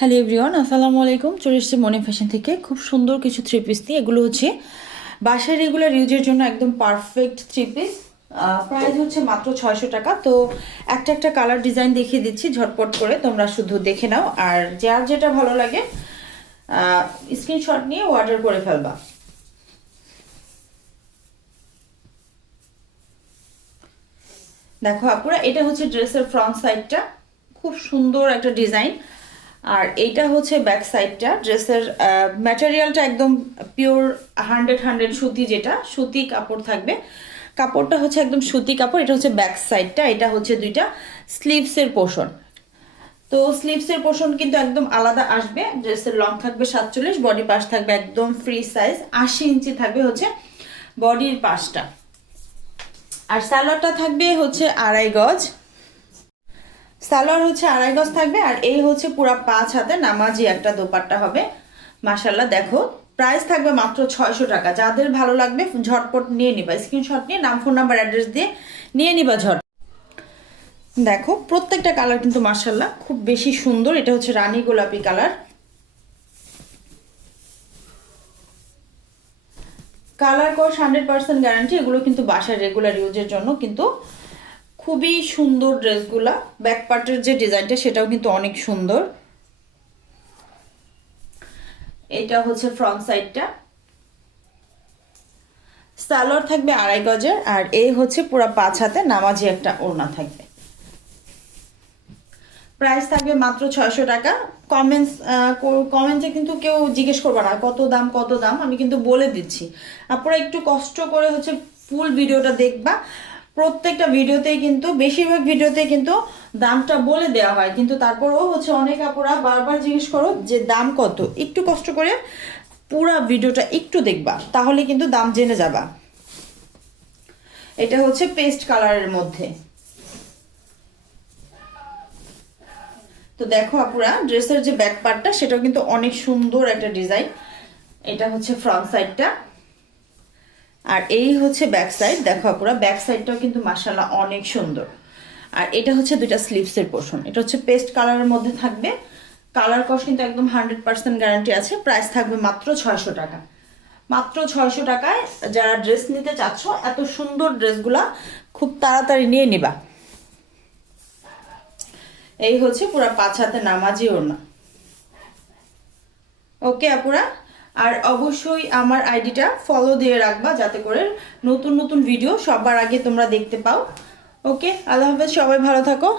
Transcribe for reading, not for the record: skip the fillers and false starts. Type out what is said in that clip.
Hello everyone, আসসালামু আলাইকুম। চলে এসেছি মনি ফ্যাশন থেকে খুব সুন্দর কিছু থ্রি পিস নিয়ে। এগুলো হচ্ছে বাসায় রেগুলার ইউজের জন্য একদম পারফেক্ট থ্রি পিস। প্রাইস হচ্ছে মাত্র 600 টাকা। তো একটা একটা কালার ডিজাইন দেখিয়ে দিচ্ছি ঝটপট করে, তোমরা শুধু দেখে নাও আর যার যেটা ভালো লাগে স্ক্রিনশট নিয়ে অর্ডার করে ফেলবা। দেখো আপুরা, এটা হচ্ছে ড্রেসের ফ্রন্ট সাইডটা, খুব সুন্দর একটা ডিজাইন। আর এইটা হচ্ছে ব্যাক সাইডটা। ড্রেসের ম্যাটেরিয়ালটা একদম পিওর 100 সুতি, যেটা সুতি কাপড় থাকবে। কাপড়টা হচ্ছে একদম সুতি কাপড়। এটা হচ্ছে ব্যাক সাইডটা, এটা হচ্ছে দুইটা স্লিভসের পোর্শন। তো স্লিভসের পোর্শন কিন্তু একদম আলাদা আসবে। ড্রেসের লং থাকবে 47, বডি পাশ থাকবে একদম ফ্রি সাইজ 80 ইঞ্চি থাকবে হচ্ছে বডির পাশটা। আর সালোয়ারটা থাকবে হচ্ছে 2.5 গজ। সালোয়ার হচ্ছে 2.5 গজ থাকবে। আর এই হচ্ছে পুরা 5 হাতে নামাজি একটা দোপাট্টা হবে। মাশাল্লাহ, দেখো প্রাইস থাকবে মাত্র 600 টাকা। যাদের ভালো লাগবে ঝটপট নিয়ে নিবা, স্ক্রিনশট নিয়ে নাম, ফোন নাম্বার, অ্যাড্রেস দিয়ে নিয়ে নিবা ঝট। দেখো প্রত্যেকটা কালার কিন্তু মাশাল্লাহ খুব বেশি সুন্দর। এটা হচ্ছে রানী গোলাপি কালার। Colour course 100% guarantee. এগুলো কিন্তু বাসায় রেগুলার ইউজের জন্য কিন্তু খুবই সুন্দর ড্রেসগুলা। ব্যাক পার্টের যে ডিজাইনটা সেটাও কিন্তু অনেক সুন্দর। এটা হচ্ছে ফ্রন্ট সাইডটা। সালোয়ার থাকবে 2.5 গজের। আর এই হচ্ছে পুরো 5 হাতে নামাজি একটা ওড়না থাকবে। প্রাইস থাকবে মাত্র 600 টাকা। কমেন্টে কিন্তু কেউ জিজ্ঞেস করবে না কত দাম কত দাম, আমি কিন্তু বলে দিচ্ছি। আপনারা একটু কষ্ট করে হচ্ছে ফুল ভিডিওটা দেখবা। প্রত্যেকটা ভিডিওতেই কিন্তু, বেশিরভাগ ভিডিওতেই কিন্তু দামটা বলে দেওয়া হয়, কিন্তু তারপরেও হচ্ছে অনেক আপুরা বারবার জিজ্ঞেস করো যে দাম কত। একটু কষ্ট করে পুরো ভিডিওটা একটু দেখবা, তাহলে কিন্তু দাম জেনে যাবা। এটা হচ্ছে পেস্ট কালারের মধ্যে। তো দেখো আপুরা, ড্রেসের যে ব্যাক পার্টটা সেটাও কিন্তু অনেক সুন্দর একটা ডিজাইন। এটা হচ্ছে ফ্রন্ট সাইডটা। আর এই হচ্ছে ব্যাক সাইড। দেখো আপুরা, ব্যাক সাইডটাও কিন্তু মাশাআল্লাহ অনেক সুন্দর। আর এটা হচ্ছে দুইটা স্লিভসের পোর্শন। এটা হচ্ছে পেস্ট কালারের মধ্যে থাকবে। কালার কস্ট কিন্তু একদম 100% গ্যারান্টি আছে। প্রাইস থাকবে মাত্র 600 টাকা। মাত্র 600 টাকায় যারা ড্রেস নিতে চাচ্ছ, এত সুন্দর ড্রেসগুলা খুব তাড়াতাড়ি নিয়ে নিবা। এই হচ্ছে পুরো 5 হাতে নামাজি ওড়না। ওকে আপুরা, আর অবশ্যই আমার আইডিটা ফলো দিয়ে রাখবা, যাতে করে নতুন নতুন ভিডিও সবার আগে তোমরা দেখতে পাও। ওকে, আল্লাহ হাফেজ, সবাই ভালো থাকো।